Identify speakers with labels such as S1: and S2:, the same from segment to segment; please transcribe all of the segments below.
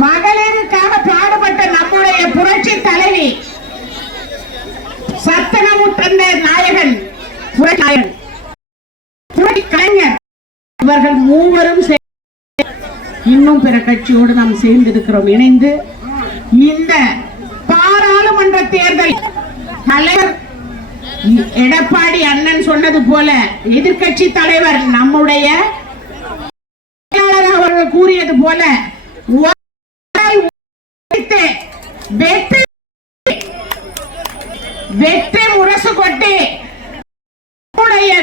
S1: மகளிருக்காக பாடுபட்ட நம்முடைய புரட்சி தலைவி சத்தனமுற்றந்த நாயகன் புரட்சி நாயகன். புரட்சி கலைஞர் இவர்கள் மூவரும் இன்னும் பிற கட்சியோடு நாம் சேர்ந்திருக்கிறோம். இணைந்து இந்த பாராளுமன்ற தேர்தல் தலைவர் எடப்பாடி அண்ணன் சொன்னது போல எதிர்கட்சி தலைவர் நம்முடைய அவர்கள் கூறியது போல வெற்றி முரசு கொட்டி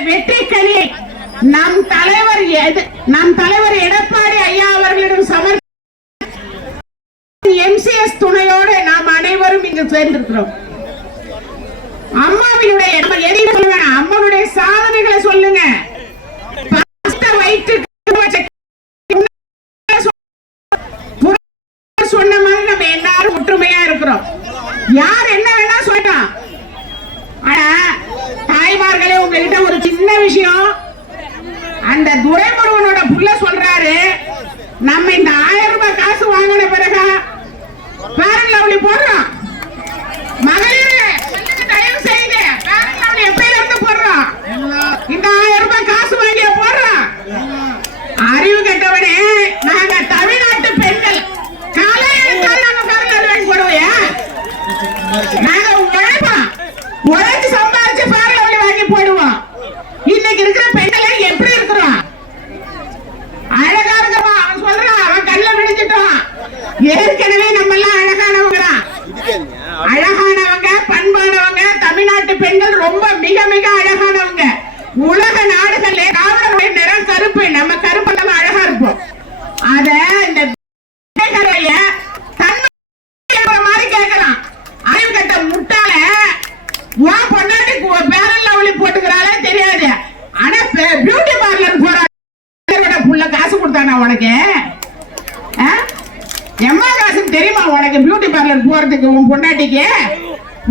S1: வெற்றி நம் தலைவர் எது- நம் தலைவர் எடப்பாடி ஐயா அவர்களிடம் சமர் எம்சிஎஸ் துணையோடு நாம் அனைவரும் இங்கு சேர்ந்திருக்கிறோம். அம்மாவினுடைய நம்ம எதையும் சொல்ல அம்மாவுடைய சாதனைகளை சொல்லுங்க பஸ்ட வயிற்றுக்கு வச்ச புற- சொன்ன மாதிரி நம்ம எல்லாரும் ஒற்றுமையா இருக்கிறோம் யார் என்ன வேணா சொல்லட்டும் ஆனா தாய்மார்களே உங்ககிட்ட ஒரு சின்ன விஷயம். அந்த துரைமுருகனோட புள்ள சொல்றாரு நம்ம இந்த ஆயிரம் ரூபாய் காசு வாங்கின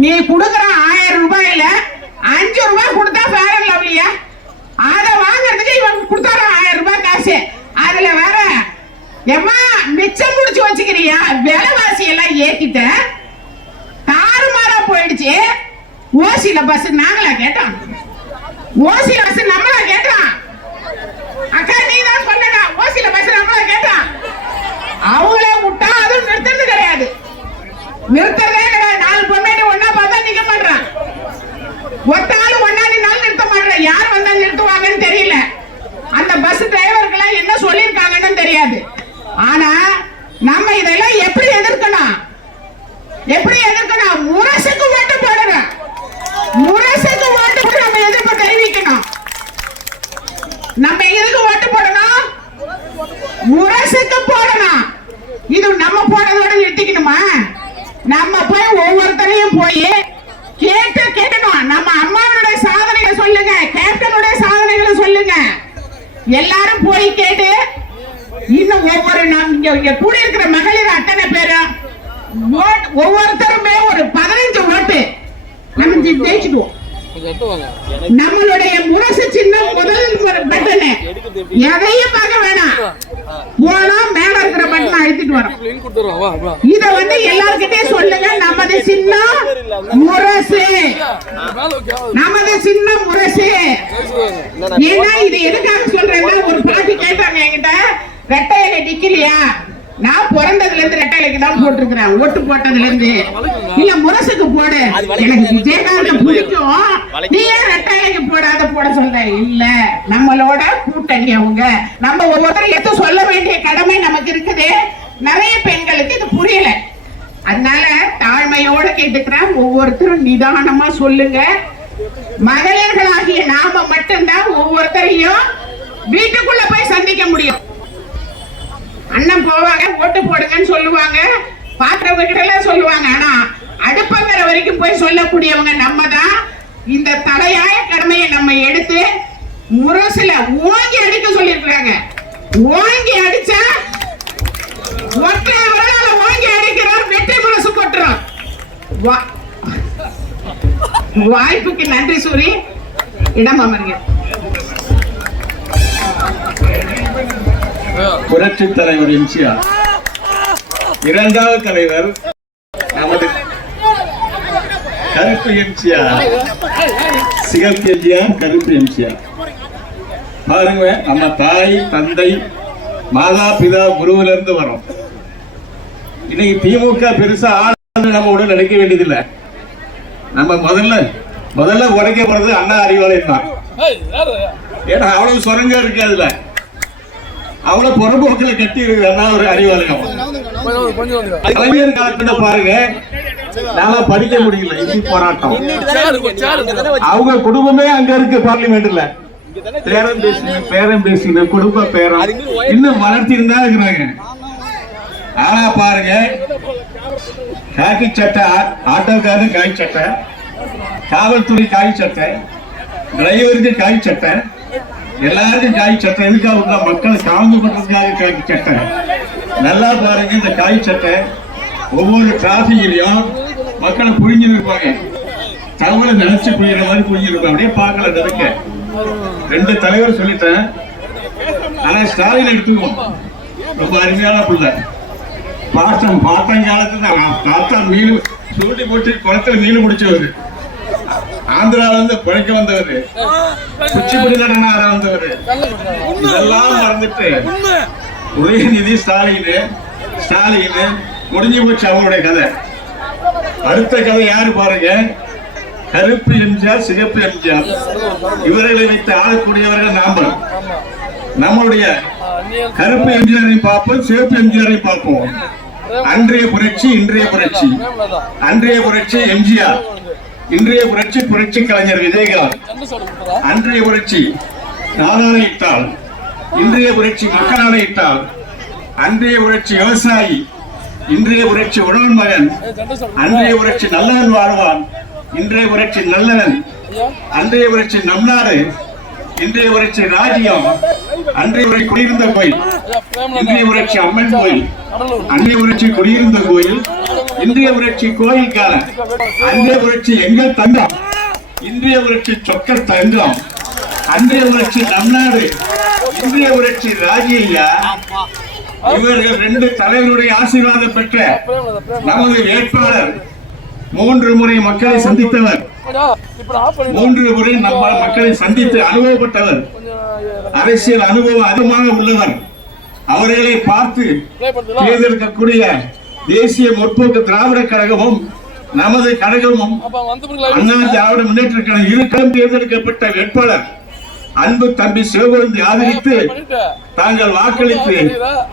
S1: நீ கொடுக்குற ஆயிரம் ரூபாயில அஞ்சு ரூபாய் கொடுத்தா ஃபேரன் லவ்லியா? அதை வாங்குறதுக்கு இவன் கொடுத்தாரு ஆயிரம் ரூபாய் காசு. அதுல வேற எம்மா மிச்சம் முடிச்சு வச்சுக்கிறியா? விலைவாசி எல்லாம் ஏத்திட்ட. தாறுமாறா போயிடுச்சு. ஓசியில பஸ் நாங்களா கேட்டோம்? ஓசி பஸ் நம்மளா கேட்டோம்? அக்கா நீ தான் சொன்ன ஓசில பஸ் நம்மள கேட்டான் அவங்களே விட்டா அதுவும் நிறுத்துறது கிடையாது நிறுத்துறதே கிடையாது நாலு பொண்ணாடி ஒன்னா பார்த்தா நிக்க மாட்டான் ஒத்த ஆள் ஒன்னா நின்னாலும் நிறுத்த மாட்டான் யார் வந்தா நிறுத்துவாங்கன்னு தெரியல அந்த பஸ் டிரைவருக்கெல்லாம் என்ன சொல்லியிருக்காங்கன்னு தெரியாது ஆனா நம்ம இதெல்லாம் எப்படி எதிர்க்கணும் எப்படி எதிர்க்கணும் முரசுக்கு ஓட்டு போடணும் முரசுக்கு ஓட்டு போட்டு நம்ம எதிர்ப்பு தெரிவிக்கணும் நம்ம எதுக்கு ஓட்டு போடணும் முரசுக்கு போடணும் இது நம்ம போடுறதோட நிறுத்திக்கணுமா நம்ம போய் ஒவ்வொருத்தரையும் போய் கேட்டு கேட்கணும் நம்ம அம்மாவுடைய சாதனைகளை சொல்லுங்க கேப்டனுடைய சாதனைகளை சொல்லுங்க எல்லாரும் போய் கேட்டு இன்னும் ஒவ்வொரு இங்க கூடியிருக்கிற மகளிர் அத்தனை பேரும் ஒவ்வொருத்தருமே ஒரு பதினஞ்சு ஓட்டு நம்ம ஜெயிச்சுடுவோம் நம்மளுடைய முரசு சின்னம் முதல் பட்டனு எதையும் பார்க்க வேணாம். போனோம் மேல இருக்கிற பட்டன் அழுத்திட்டு வரோம். இத வந்து எல்லார்கிட்டயே சொல்லுங்க. நமது சின்னம் முரசு. நமது சின்னம் முரசு. ஏன்னா இது எதுக்காக சொல்றேன்னா ஒரு பாட்டி கேட்டாங்க என்கிட்ட. ரெட்டை இலை நிக்கலையா? நான் பிறந்ததுல இருந்து ரெட்டை இலைக்கு தான் போட்டிருக்கிறேன். ஓட்டு போட்டதுல இருந்து இல்ல முரசுக்கு போடு. எனக்கு விஜயகாந்த பிடிக்கும். நீ ஏன் ரெட்டை இலைக்கு போடாத போட சொல்ற? இல்ல. நம்மளோட கூட்டணி அவங்க. நம்ம ஒவ்வொருத்தரும் எடுத்து சொல்ல வேண்டிய கடமை நமக்கு இருக்குது. நிறைய பெண்களுக்கு இது புரியல. அதனால தாழ்மையோட கேட்டுக்கிறேன். ஒவ்வொருத்தரும் நிதானமா சொல்லுங்க. மகளிர்களாகிய நாம மட்டும்தான் ஒவ்வொருத்தரையும் வீட்டுக்குள்ள போய் சந்திக்க முடியும். அண்ணன் போவாங்க ஓட்டு போடுங்கன்னு சொல்லுவாங்க. பாக்குறவங்க கிட்ட எல்லாம் சொல்லுவாங்க. ஆனா அடுப்பங்கிற வரைக்கும் போய் சொல்லக்கூடியவங்க நம்ம தான் இந்த தலையாய கடமையை நம்ம எடுத்து முரசுல ஓங்கி அடிக்க சொல்லியிருக்கிறாங்க. ஓங்கி அடிச்சா ஒற்றை விரலால ஓங்கி அடிக்கிறோம் வெற்றி முரசு கொட்டுறோம். வா- வாய்ப்புக்கு நன்றி சூரி. இடம் அமர்கிறேன்
S2: புரட்சி தலைவர் எம்ஜிஆர். இரண்டாவது தலைவர் நமது கருப்பு எம்ஜிஆர். சிகப்பு எம்ஜிஆர் கருப்பு எம்ஜிஆர். பாருங்க நம்ம தாய் தந்தை மாதா பிதா குருவில இருந்து வரோம். இன்னைக்கு திமுக பெருசா ஆனது நம்ம உடனே நினைக்க வேண்டியதில்லை. நம்ம முதல்ல முதல்ல உடைக்க போறது அண்ணா அறிவாலயம் தான். ஏன்னா அவ்வளவு சுரங்கம் இருக்கு அதுல. அவ்வளவு புறம்போக்குல கட்டி இருக்கு ஒரு அறிவாலயம் கலைஞர் காலத்துல பாருங்க நாம படிக்க முடியல இந்தி போராட்டம். அவங்க குடும்பமே அங்க இருக்கு பார்லிமெண்ட்ல. பேரம் பேசின பேரம் பேசின குடும்ப பேரம். இன்னும் வளர்த்திட்டு இருக்கிறாங்க. ஆனா பாருங்க காக்கி சட்டை ஆ- ஆட்டோக்காரன் காய் சட்டை காவல்துறை காய் சட்டை டிரைவருக்கு காய் சட்டை. எல்லாருக்கும் காய் சட்டை எதுக்காக உள்ள மக்களை காவந்து பண்றதுக்காக காய் சட்டை. நல்லா பாருங்க இந்த காய் சட்டை. ஒவ்வொரு டிராபிக்லயும் மக்களை புரிஞ்சு இருப்பாங்க. தகவலை நினைச்சு புரியுற மாதிரி புரிஞ்சிருப்பாங்க அப்படியே பார்க்கல நடக்க ரெண்டு தலைவர் சொல்லிட்டேன். ஆனா ஸ்டாலின் எடுத்துக்குவோம். ரொம்ப அருமையான பிள்ளை. பாட்டம் பாட்டங்காலத்துல தாத்தா மீன் சுருட்டி போட்டு குளத்துல மீன் பிடிச்சவர். ஆந்திரால இருந்து பிழைக்க வந்தவர். குச்சிப்புடி நடனார வந்தவர் இதெல்லாம் மறந்துட்டு உதயநிதி ஸ்டாலின் ஸ்டாலின் முடிஞ்சு போச்சு அவங்களுடைய கதை. அடுத்த கதை யாரு பாருங்க? கருப்பு எம்ஜிஆர் சிகப்பு எம்ஜிஆர். இவர்களை வைத்து ஆளக்கூடியவர்கள் நாம. நம்மளுடைய கருப்பு எம்ஜிஆரை பார்ப்போம் சிவப்பு எம்ஜிஆரை பார்ப்போம். அன்றைய புரட்சி இன்றைய புரட்சி. அன்றைய புரட்சி எம்ஜிஆர். இன்றைய புரட்சி புரட்சி கலைஞர் விஜயகாந்த். அன்றைய புரட்சி நாடாளையிட்டால் இன்றைய புரட்சி மக்கள் ஆணையிட்டால் அன்றைய புரட்சி விவசாயி இன்றைய புரட்சி உணவன் மகன் அன்றைய புரட்சி நல்லவன் வாழ்வான் இன்றைய புரட்சி நல்லவன் அன்றைய புரட்சி நம்நாடு இன்றைய புரட்சி ராஜ்யம் அன்றைய புரட்சி குடியிருந்த கோயில் இன்றைய புரட்சி அம்மன் கோயில் அன்றைய புரட்சி குடியிருந்த கோயில் இன்றைய புரட்சி கோயில்கார அன்றைய புரட்சி எங்கள் தங்கம் இன்றைய புரட்சி சொக்க தங்கம் அன்றைய புரட்சி நம்நாடு இன்றைய புரட்சி ராஜையா இவர்கள் ரெண்டு தலைவருடைய ஆசீர்வாதம் பெற்ற நமது வேட்பாளர் மூன்று முறை மக்களை சந்தித்தவர் மூன்று முறை நம்ம மக்களை சந்தித்து அனுபவப்பட்டவர். அரசியல் அனுபவம் அதிகமாக உள்ளவர். அவர்களை பார்த்து தேர்ந்தெடுக்கக்கூடிய தேசிய முற்போக்கு திராவிட கழகமும் நமது கழகமும் அண்ணா திராவிட முன்னேற்ற கழகம் இருக்கவும் தேர்ந்தெடுக்கப்பட்ட வேட்பாளர் அன்பு தம்பி சிவகோவிந்தை ஆதரித்து தாங்கள் வாக்களித்து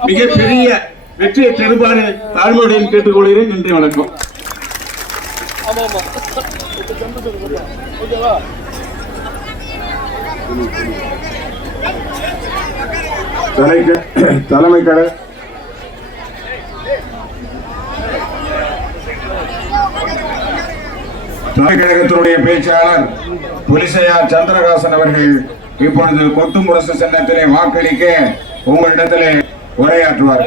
S2: மிகப்பெரிய வெற்றியை பெறுமாறு தாழ்மையுடன் கேட்டுக்கொள்கிறேன். நன்றி வணக்கம்.
S3: ஆமா
S2: தலைமை கழக கழகத்தினுடைய பேச்சாளர் புலிசையார் சந்திரகாசன் அவர்கள் இப்பொழுது கொத்து முரசு சின்னத்திலே வாக்களிக்க உங்களிடத்திலே உரையாற்றுவார்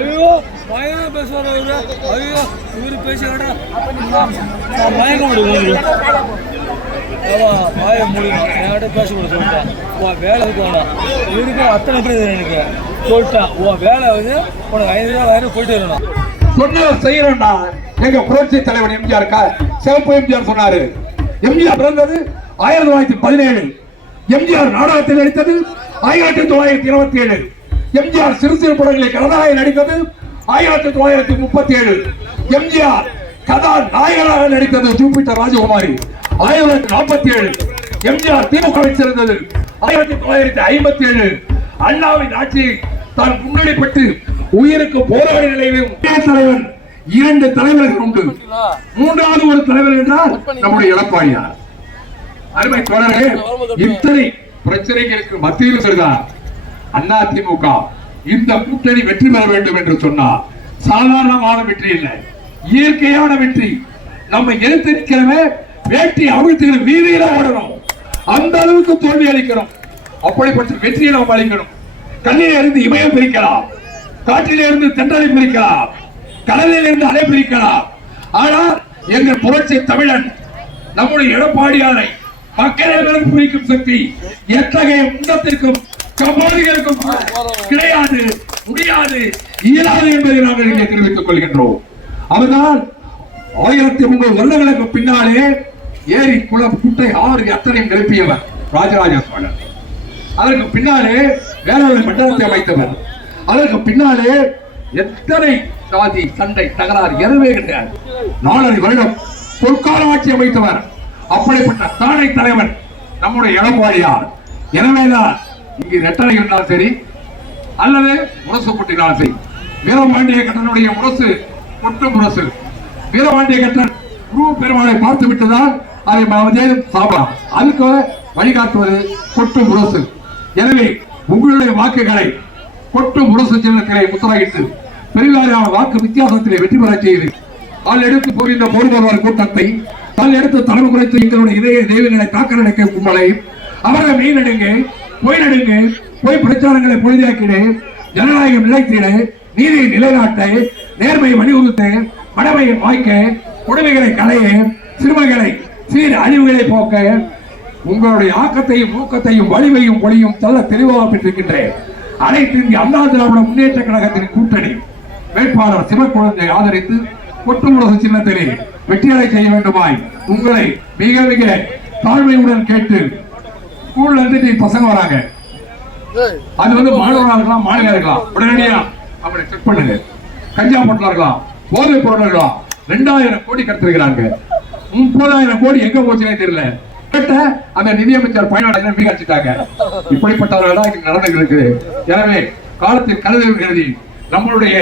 S4: பயங்கர பேசுவார் அவரு. ஐயோ இவரு நான் மயங்க முடியும் வாய முடியும் என்கிட்ட பேச கூட சொல்லிட்டான் உன் வேலை வேணாம் இவருக்கு அத்தனை பேர் எனக்கு. சொல்லிட்டான் உன் வேலை வந்து உனக்கு ஐநூறு ஆயிரம் போயிட்டு வரணும்.
S5: சொன்னதை செய்யறோம்டா எங்க புரட்சி தலைவர் எம்ஜிஆர் இருக்கா சிவப்பு எம்ஜிஆர் சொன்னாரு. எம்ஜிஆர் பிறந்தது ஆயிரத்தி தொள்ளாயிரத்தி பதினேழு. எம்ஜிஆர் நாடகத்தில் நடித்தது ஆயிரத்தி தொள்ளாயிரத்தி இருபத்தி ஏழு. எம்ஜிஆர் சிறு சிறு படங்களில் கதாநாயகி நடித்தது ஆயிரத்தி தொள்ளாயிரத்தி முப்பத்தி ஏழு எம்ஜிஆர் கதா நாயகராக நடித்தது ஜூபிட்டர் ராஜகுமாரி. ஆயிரத்தி தொள்ளாயிரத்தி நாற்பத்தி ஏழு எம்ஜிஆர் திமுக சேர்ந்தது ஆயிரத்தி தொள்ளாயிரத்தி ஐம்பத்தி ஏழு அண்ணாவின் ஆட்சியை தான் முன்னெடுப்பட்டு உயிருக்கு போராட நிலையிலும் தலைவன் இரண்டு தலைவர்கள் உண்டு. மூன்றாவது ஒரு தலைவர் என்றால் நம்முடைய எடப்பாடியார். அருமை தோழர்களே இத்தனை பிரச்சனைகளுக்கு மத்தியில் சொல்கிறார் அண்ணா திமுக இந்த கூட்டணி வெற்றி பெற வேண்டும் என்று சொன்னார் சாதாரணமான வெற்றி இல்லை. இயற்கையான வெற்றி. நம்ம எதிர்த்து நிற்கிறவே வேட்டி அவிழ்த்துகிற வீதியில ஓடணும். அந்த அளவுக்கு தோல்வி அளிக்கிறோம். அப்படிப்பட்ட வெற்றியை நாம் அளிக்கணும். கண்ணில இருந்து இமயம் பிரிக்கலாம். காற்றிலே இருந்து தென்றலை பிரிக்கலாம். கடலில் இருந்து அலை பிரிக்கலாம். ஆனால் எங்கள் புரட்சி தமிழன் நம்முடைய எடப்பாடியாரை மக்களை பிரிக்கும் சக்தி எத்தகைய முன்னத்திற்கும் கபோதிகளுக்கும் கிடையாது முடியாது இயலாது என்பதை நாங்கள் இங்கே தெரிவித்துக் கொள்கின்றோம். அவர்தான் ஆயிரத்தி முன்னூறு வருடங்களுக்கு பின்னாலே ஏரி குளம் குட்டை ஆறு அத்தனையும் நிரப்பியவர் ராஜராஜ சோழன். அதற்கு பின்னாலே வேளாண் மண்டலத்தை அமைத்தவர். அதற்கு பின்னாலே எத்தனை சாதி சண்டை தகராறு எதுவே கிடையாது. நாலரை வருடம் பொற்கால ஆட்சி அமைத்தவர். அப்படிப்பட்ட தானை தலைவர் நம்முடைய எடப்பாடியார் எனவேதான் இங்கு ரெட்டரை இருந்தாலும் சரி அல்லது முரசு கொட்டினாலும் சரி. வீரபாண்டிய கட்டனுடைய முரசு கொட்டு முரசு. வீரபாண்டிய கட்டன் குரு பெருமாளை பார்த்து விட்டுதான் அதை வந்து சாப்பிடலாம் அதுக்கு வழிகாட்டுவது கொட்டு முரசு. எனவே உங்களுடைய வாக்குகளை கொட்டு முரசு சின்னத்திலே முத்தராயிட்டு பெரியாரியான வாக்கு வித்தியாசத்திலே வெற்றி பெறச் செய்து கால் எடுத்து போகின்ற போர்வரவர் கூட்டத்தை கால் எடுத்து தலைமை குறைத்து எங்களுடைய இதய தெய்வங்களை தாக்க நினைக்கும் கும்பலையும் அவரை மெய் நடுங்க போய் நடுங்க போய் பிரச்சாரங்களை பொழுதியாக்கிடு. ஜனநாயகம் நிலைத்திடு. நீதியை நிலைநாட்ட. நேர்மையை வலியுறுத்து. மடமையை வாய்க்க. உடமைகளை களைய. சிறுமைகளை சீர் அழிவுகளை போக்க. உங்களுடைய ஆக்கத்தையும் ஊக்கத்தையும் வலிமையும் ஒளியும் தள்ள தெளிவாக பெற்றிருக்கின்றேன். அனைத்து இந்திய அண்ணா திராவிட முன்னேற்ற கழகத்தின் கூட்டணி. வேட்பாளர் சிவக்குழந்தை ஆதரித்து கொட்டுமுரசு சின்னத்திலே வெற்றியடை செய்ய வேண்டுமாய் உங்களை மிக மிக தாழ்மையுடன் கேட்டு ஸ்கூல்ல இருந்து பசங்க வராங்க. அது வந்து மாணவராக இருக்கலாம் மாணவியா இருக்கலாம். உடனடியா அவங்களை செக் பண்ணுங்க. கஞ்சா பொருளா இருக்கலாம் போதை பொருள் இருக்கலாம். ரெண்டாயிரம் கோடி கடத்திருக்கிறாங்க முப்பதாயிரம் கோடி எங்க போச்சுனே தெரியல. அந்த நிதியமைச்சர் பயனாளர் வீகாச்சிட்டாங்க இப்படிப்பட்டவர்கள் இங்க நடந்து இருக்குது எனவே காலத்தில் கருதி எழுதி நம்மளுடைய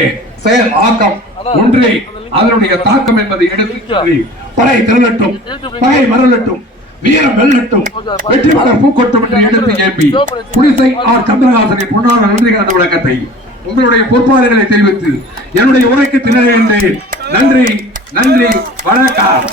S5: செயல் ஆக்கம் ஒன்றே அதனுடைய தாக்கம் என்பதை எடுத்து படை திரளட்டும் பகை மரளட்டும். வீரம் வெல்லட்டும் வெற்றி மலர் பூக்கொட்டும் என்று எடுத்து ஏம்பி. குடிசை ஆர் சந்திரகாசனை பொன்னான நன்றி கலந்த விளக்கத்தை உங்களுடைய பொறுப்பாளர்களை தெரிவித்து என்னுடைய உரைக்கு திணறுகின்றேன் நன்றி நன்றி வணக்கம்.